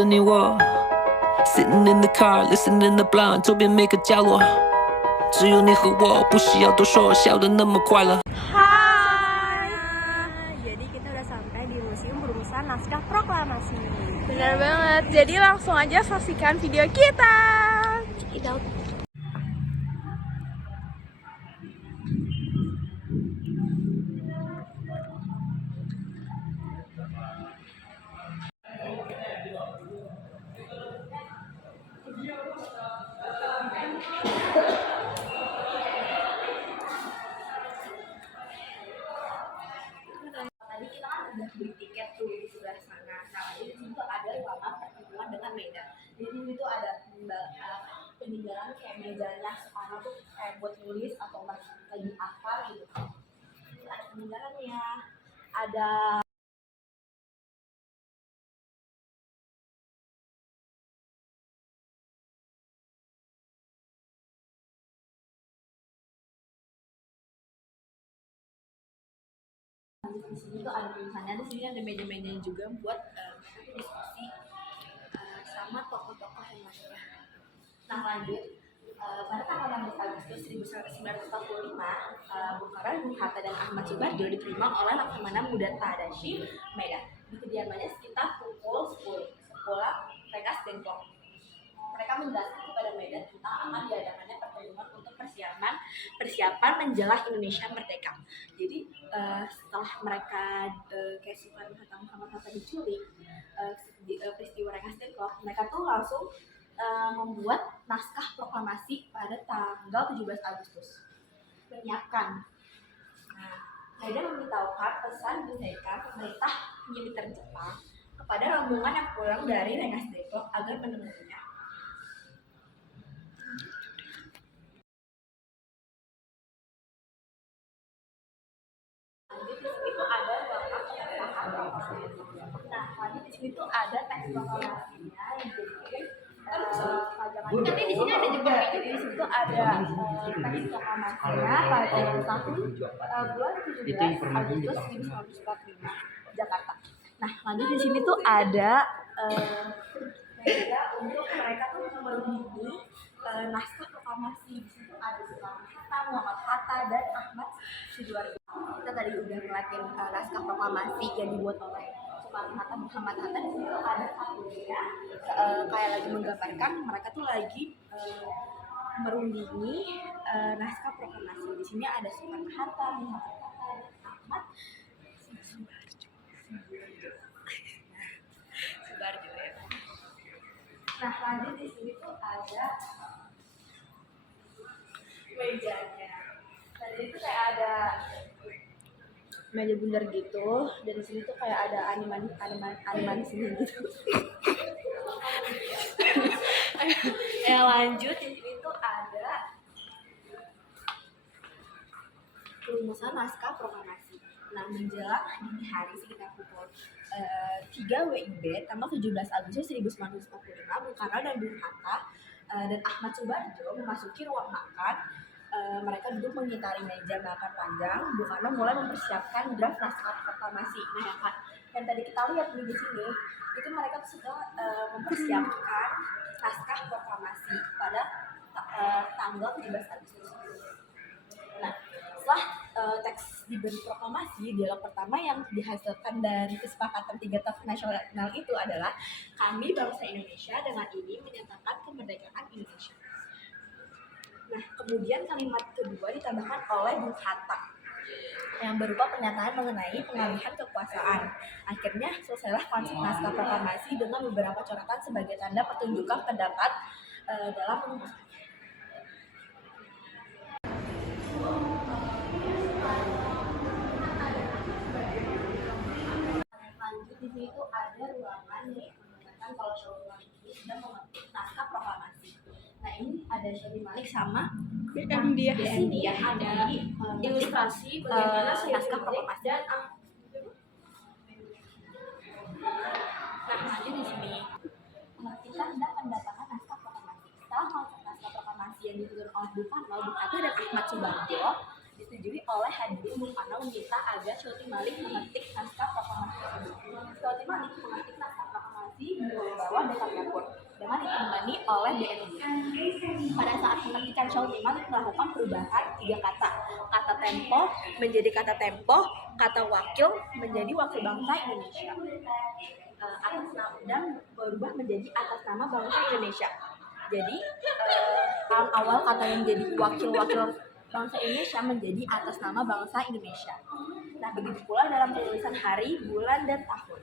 的你我 Sitting in the car, listening to blind 周边每个角落只有你和我不需要多说笑得那么快乐 Hai. Jadi kita udah sampai di Museum Perumusan Naskah Proklamasi. Benar banget, jadi langsung aja saksikan video kita. Check it out. Tadi kita kan udah beli tiket tuh di sebelah sana. Nah, di sini tuh ada ruangan pertemuan dengan Medan. Di sini tuh ada peninggalan kayak mejanya Soekarno tuh kayak buat nulis atau lagi apa gitu. Ini ada peninggalannya, ada di sini tuh ada tulisannya, di sini ada meja-mejanya juga buat diskusi sama tokoh-tokoh yang lainnya. Nah lanjut, pada tanggal 16 Agustus 1945, Bung Karno, Bung Hatta, dan Ahmad Subarjo diterima oleh Laksamana Muda Tadashi Medan di kediamannya sekitar pukul 10. Sekolah mereka Dengklok. Mereka menjelaskan kepada Medan tentang akan diadakannya pertemuan untuk persiapan menjelang Indonesia merdeka. Jadi setelah mereka kayak Soekarno Hatta, Muhammad Hatta diculik, peristiwa Rengas Dengklok, mereka tuh langsung membuat naskah proklamasi pada tanggal 17 Agustus. Menyiapkan. Nah, Medan memberitahukan pesan bineka pemerintah militer Jepang kepada rombongan yang pulang dari Rengas Dengklok agar menemuinya. Lanjut di sini tuh ada teks proklamasinya yang dibikin pajangan. Tapi di sini ada juga di sini tuh ada teks proklamasinya pada tahun bulan 17 Agustus 1945 Jakarta. Nah, lanjut di sini tuh ada meja untuk mereka tuh mereview naskah proklamasi. Di situ ada Soekarno Hatta, Muhammad Hatta, dan Ahmad Subarjo. Kita tadi udah ngeliatin naskah proklamasi yang dibuat oleh Soekarno Hatta, Muhammad Hatta. Di situ ada satunya kayak lagi menggambarkan mereka tuh lagi merundingi naskah proklamasi. Di sini ada Soekarno Hatta, Muhammad Hatta, dan Ahmad Subarjo ya. Nah, lanjut di sini tuh ada mejanya. Tadi itu kayak ada meja bundar gitu, dan di sini tuh kayak ada animasi gitu. Lanjut di sini tuh ada perumusan naskah proklamasi. Nah, menjelang dini hari sekitar pukul 3 WIB tanggal 17 Agustus 1945, Bung Karno dan Bung Hatta dan Ahmad Subarjo memasuki ruang makan. Mereka duduk mengitari meja makan panjang. Bung Karno mulai mempersiapkan draft naskah proklamasi. Nah, yang tadi kita lihat di sini, itu mereka sedang mempersiapkan naskah proklamasi pada tanggal 17 Agustus. Nah, setelah teks diberi proklamasi, dialog pertama yang dihasilkan dari kesepakatan 3 tokoh nasional itu adalah kami bangsa Indonesia dengan ini menyatakan kemerdekaan Indonesia. Nah, kemudian kalimat kedua ditambahkan oleh Bung Hatta yang berupa pernyataan mengenai pengalihan kekuasaan. Akhirnya selesailah konsep naskah proklamasi dengan beberapa coretan sebagai tanda pertunjukan pendapat dalam perumusan. Lanjut di sini tuh ada ruangan yang menggunakan kalau Syahrini Malik ini sedang memetik naskah proklamasi. Nah, ini ada Syahrini Malik sama BM dia. Di sini ya ada ilustrasi bagaimana naskah proklamasi. Nah, lanjut di sini kita hendak mendatangkan naskah proklamasi. Setelah konsep naskah proklamasi yang ditutur oleh Bung Karno, Bung Hatta, dan Ahmad Subarjo disetujui oleh hadirin, Bung Karno meminta agar Syahrini Malik memetik naskah proklamasi tersebut. Syahrini Malik memetik naskah proklamasi di bawah dan oleh BND. Pada saat penerbitan Shaw Timan melakukan perubahan 3 kata. Kata tempo menjadi kata tempo, kata wakil menjadi wakil bangsa Indonesia. Atas nama dan berubah menjadi atas nama bangsa Indonesia. Jadi awal kata yang jadi wakil-wakil bangsa Indonesia menjadi atas nama bangsa Indonesia. Nah, begitu pula dalam penulisan hari, bulan, dan tahun.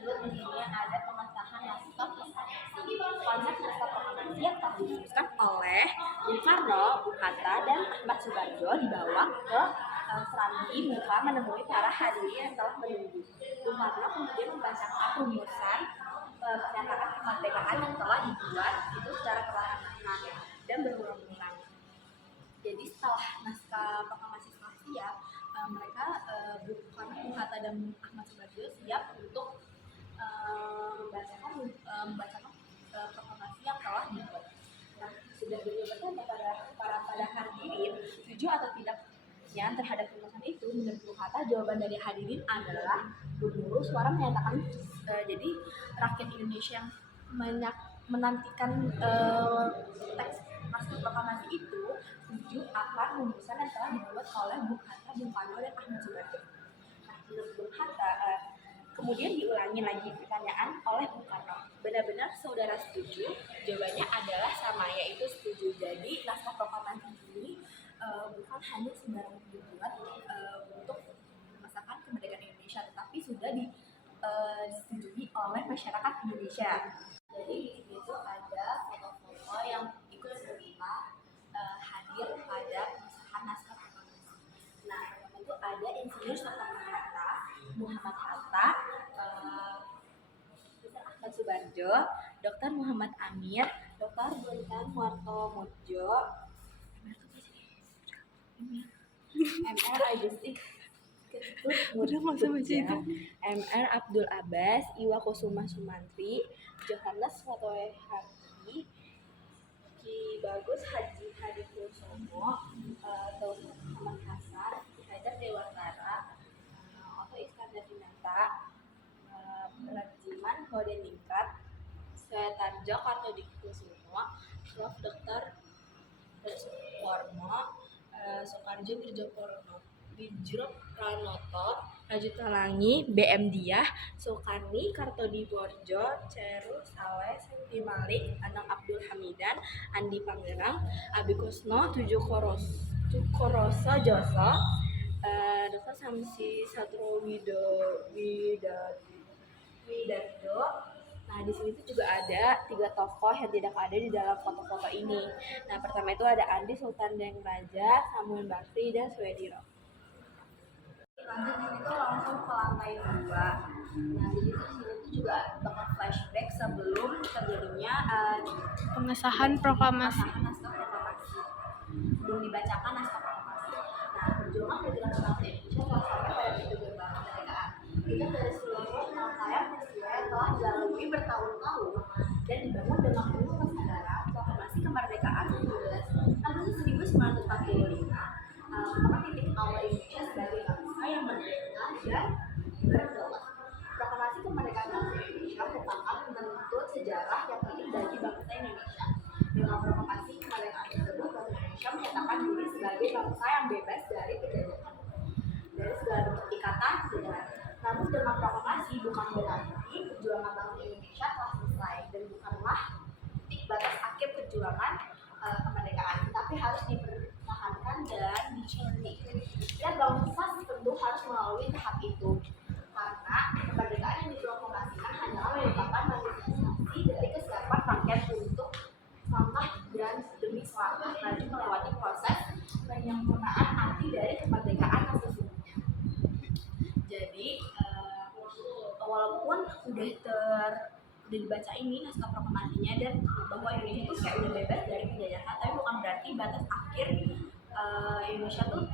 Lalu di sini ada pengesahan naskah proklamasi. Konsep naskah proklamasi yang telah dirumuskan oleh Bung Karno, Bung Hatta, dan Ahmad Subarjo dibawa ke Serambi Muka menemui para hadirin yang telah menunggu. Bung Karno kemudian membacakan rumusan pernyataan kemerdekaan yang telah dibuat itu secara perlahan-lahan dan berulang-ulang. Jadi setelah naskah proklamasi telah siap, mereka Bung Karno, Bung Hatta, dan Ahmad Subarjo siap untuk membacakan proklamasi yang telah dibuat. Nah, sudah diberitahu pada hadirin setuju atau tidaknya terhadap rumusan itu. Menurut Bung Hatta, jawaban dari hadirin adalah bergemuruh suara menyatakan. Jadi rakyat Indonesia yang menantikan teks naskah proklamasi itu setuju akan rumusan yang telah dibuat oleh Bung Hatta, Bung Karno, dan Ahmad Subarjo. Nah, menurut Bung Hatta, kemudian diulangi lagi pertanyaan oleh Bung Karno. Benar-benar saudara setuju? Jawabannya adalah sama, yaitu setuju. Jadi naskah proklamasi ini bukan hanya sembarang dibuat untuk merasakan kemerdekaan Indonesia, tetapi sudah disetujui oleh masyarakat Indonesia. Jadi di sini itu ada foto-foto yang ikut serta hadir pada pengesahan naskah proklamasi. Nah, pertama itu ada Insinyur Soekarno Hatta, Muhammad Hatta, Ahmad Subarjo, Dr. Muhammad Amir, Dr. Burhan Muartomodjo, MR Agustik MR Abdul Abbas, Iwa Kusuma Sumantri, Johannes Watoe Haki, Ki Bagus Haji Hadikusumo, Tauhid Muhammad Hasan, Hajar Dewantara, Otto Iskandar Dinata, Rajiman Hodeningrat, Suetarjo Kartodikusumo, Prof. Dr. Suwarno, Soekarjo Wijro Pranoto, Raju Talangi, BM Diah, Soekarni, Kartodiborjo, Ceru Saleh, Senti Malik, Anang Abdul Hamidan, Andi Pangerang, Abi Kusno, Koroso Joso, Dr. Samsi Satro Widardo. Nah, di sini tuh juga ada 3 tokoh yang tidak ada di dalam foto-foto ini. Nah, pertama itu ada Andi Sultan Dengraja, Samuel Bakri, dan Swediro. Lanjut itu langsung ke lantai 2. Nah, jadi di sini tuh juga bakal flashback sebelum terjadinya Pengesahan proklamasi. naskah proklamasi. Sebelum dibacakan naskah proklamasi. Nah, perjuangan pergerakan bangsa Indonesia telah sampai pada pintu gerbang kemerdekaan. Itu dari seluruh rangkaian peristiwa yang telah dilalui bertahun-tahun dan dibangun dengan penuh kesadaran. Proklamasi kemerdekaan 17 Agustus 1945 merupakan titik awal Indonesia sebagai bangsa yang merdeka dan berdaulat. Proklamasi kemerdekaan bangsa Indonesia merupakan menuntut sejarah yang penting bagi bangsa Indonesia. Dengan proklamasi kemerdekaan tersebut, bangsa Indonesia menyatakan diri sebagai bangsa yang bebas dari penjajahan, dari segala bentuk ikatan sejarah. Namun dengan proklamasi bukan berarti perjuangan bangsa Indonesia telah selesai dan bukanlah titik batas akhir perjuangan kemerdekaan, tetapi harus dipertahankan dan dicari. Dan bangsa tentu harus melalui tahap itu, karena kemerdekaan yang diproklamasikan hanyalah merupakan manifestasi dari kesiapan rakyat untuk langkah dan demi selangkah maju melewati proses penyempurnaan arti dari kemerdekaan yang sesungguhnya. Jadi walaupun udah dibaca ini naskah proklamasinya dan bahwa Indonesia itu kayak udah bebas dari penjajahan, tapi bukan berarti batas akhir Indonesia tuh